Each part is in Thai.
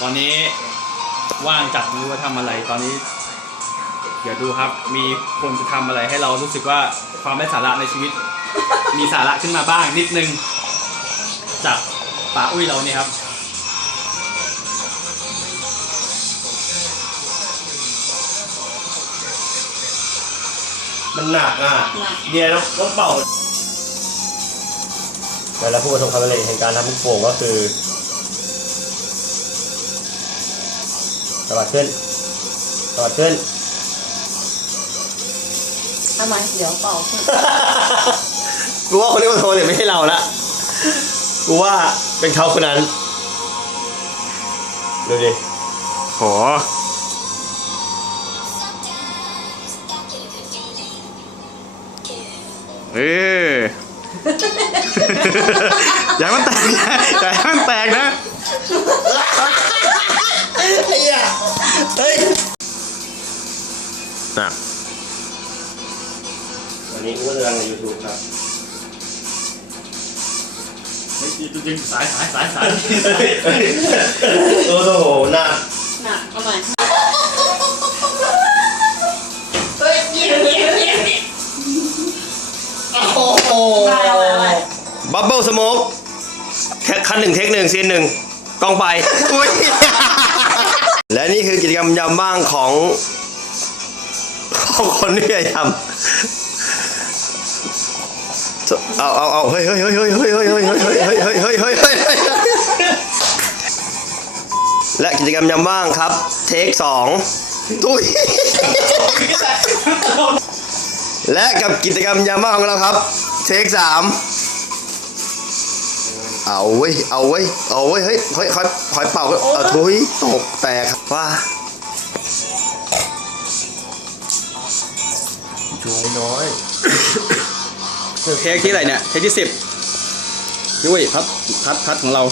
ตอนนี้ว่างจัดไม่รู้ว่าทำอะไรตอนนี้ เดี๋ยวดูครับ มีคนจะทำอะไรให้เรารู้สึกว่าความไร้สาระในชีวิต มีสาระขึ้นมาบ้างนิดนึง จากป่าอุ้ยเราเนี่ยครับมันหนักอะเดียวต้องต้องเป่า แล้วผู้ประสบความสำเร็จแห่งการทำลูกโป่งก็คือ สวัสดขึ้นสวัสดขึ้น ทำไมเดี๋ยวเป่าขึ้นกูว่าคนที่มาโทรเนี่ยไม่ใช่เราละกูว่าเป็นเขาคนนั้นดูดิโหเออ อย่าให้มันแตกนะอย่าให้มันแตกนะ ไอ้เหี้ยเฮ้ยน่ะวันนี้อ้วนรังในยูทูบครับจริงสายสายสายสายโอ้โหหนักหนักเอาใหม่เฮ้ยเยี่ยมเยี่ยมเยี่ยมโอ้โหได้เอาใหม่เอาใหม่บับเบิลสโมกคันหนึ่งเทคหนึ่งซีนหนึ่งกล้องไปอุ๊ย และนี่คือกิจกรรมยามว่างของของคนที่พยายามเอาเอาเอาเฮ้ยเฮ้ยเฮ้ยเฮ้ยเฮ้ยเฮ้ยเฮ้ยเฮ้ยเฮ้ยเฮ้ยเฮ้ยเฮ้ยเฮ้ยเฮ้ยเฮ้ยและกิจกรรมยามว่างครับ เทคสองตุ้ยและกับกิจกรรมยามว่างของเราครับ เทคสาม เอาเว้ย เอาเว้ย เอาเว้ย เฮ้ยเฮ้ยคอยคอยเป่าก็เอาทุยตกแตกว่าชูน้อยเทคที่อะไรเนี่ย เทคที่สิบด้วยพัดพัดพัดของเรา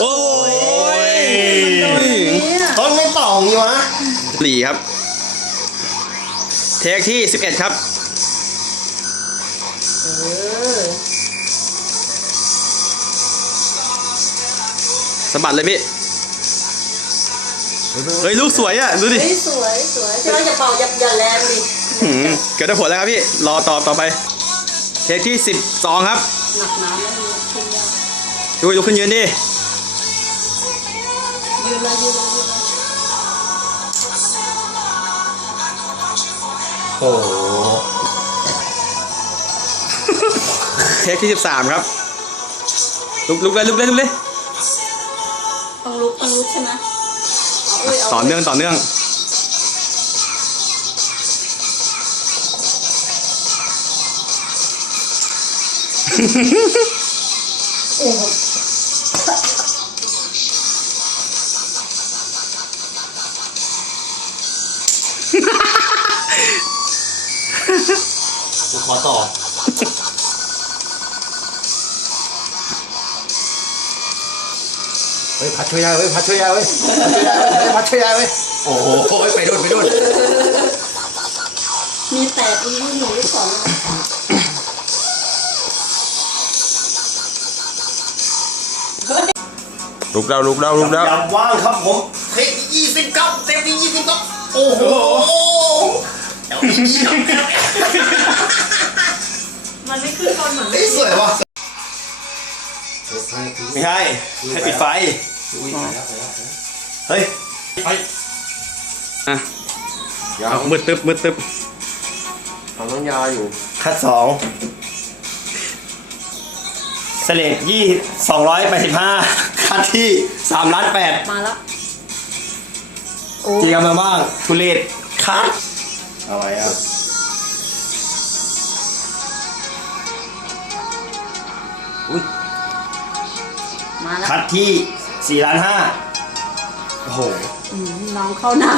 โอ้ยเนี่ยต้นไม่เป่าอย่างงี้วะหลีครับ เทคที่สิบเอ็ดครับเออ สะบัดเลยพี่ เฮ้ยลูกสวยอะ ดูดิเฮ้ยสวยสวยที่เราจะเป่าอย่าอย่าแรงดิหืมเกิดได้ผลแล้วครับพี่ รอต่อต่อไป เทคที่สิบสองครับ หนักน้ำแล้วมันขึ้นยากดูลุกขึ้นยืนดิ ยืนเลยยืนเลยยืนเลยโอ้โห เทคที่สิบสามครับ ลุกลุกเลยลุกเลยลุกเลยต้องลุกต้องลุกใช่ไหมเอาอุ้ยเอาต่อเนื่องต่อเนื่องกูขอต่อ เฮ้ยพัดช่วยยายเว้ยพัดช่วยยายเว้ยพัดช่วยยายเว้ยพัดช่วยยายเว้ยโอ้โหไปนู่นไปนู่นมีแตกมีหนูลูกสองเลยลุกแล้วลุกแล้วลุกแล้วยามว่างครับผมเทคยี่สิบครับเทคยี่สิบครับโอ้โหเดี๋ยวนี้ครับมันไม่ขึ้นตอนเหมือน เฮ้ยสวยว่ะ ไม่ใช่ให้ปิดไฟเฮ้ยอะเอามืดตึ๊บมืดตึ๊บของน้องยาอยู่คัดสองเสลดยี่สองร้อยแปดสิบห้าคัดที่สามล้านแปดมาแล้วโอ้เจียมมาบ้างทุเรศคัดเอาไว้อะ มาแล้วคัดที่สี่ล้านห้าโอ้โหอืมน้องเข้าหน้า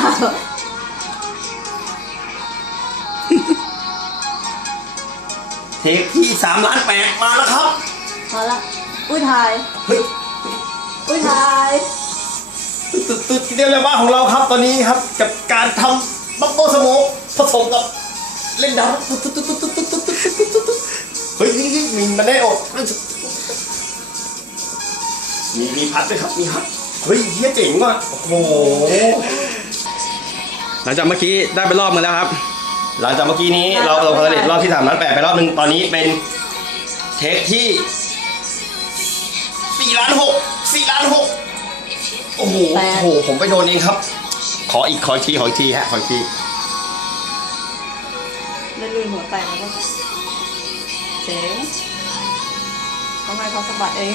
เทคที่สามล้านแปดมาแล้วครับมาแล้วอุ้ยถ่าย เฮ้ยอุ้ยถ่าย ตึ๊ดตึ๊ดเรียกเลยว่าของเราครับตอนนี้ครับกับการทำบับเบิ้ลสโมกผสมกับเล่นดาวตึ๊ดตึ๊ดตึ๊ดตึ๊ดตึ๊ดตึ๊ดตึ๊ดตึ๊ดตึ๊ดเฮ้ยนี่นี่มีมันได้ออก มีมีพัดด้วยครับมีพัดเฮ้ยเฮียเจ๋งว่ะโอ้โหหลังจากเมื่อกี้ได้ไปรอบนึงแล้วครับ หลังจากเมื่อกี้นี้เราเราผลิตรอบที่สามล้านแปดไปรอบหนึ่งตอนนี้เป็นเทคที่สี่ล้านหกสี่ล้านหกโอ้โหโอ้โหผมไปโดนเองครับ ขออีกขออีกทีขออีกทีฮะขออีกทีเลื่อนลื่นหัวแตกแล้วก็เจ๋งทำไมเขาสะบัดเอง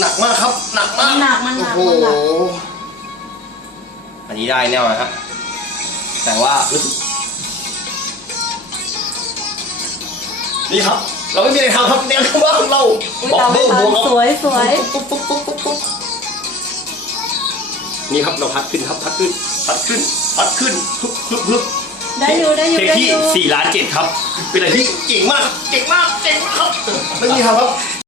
หนักมากครับ หนักมากมันหนักมันหนักโอ้มันหนักโหอันนี้ได้แน่นะครับ แต่ว่ารู้สึกนี่ครับ เราไม่มีอะไรทำครับเดี๋ยวว่าของเราอุ้ยบอกเราเบิ้ไม่ลบวกทันครับสวยสวยปุ๊บปุ๊บปุ๊บปุ๊บปุ๊บนี่ครับเราพัดขึ้นครับพัดขึ้นพัดขึ้นพัดขึ้นฮึบฮึบฮึบ ได้อยู่ได้อยู่เทคได้ที่อยู่สี่ล้านเจ็ดครับ เป็นอะไรที่เก่งมาก เก่งมาก เก่งมากครับ ไม่มีครับครับ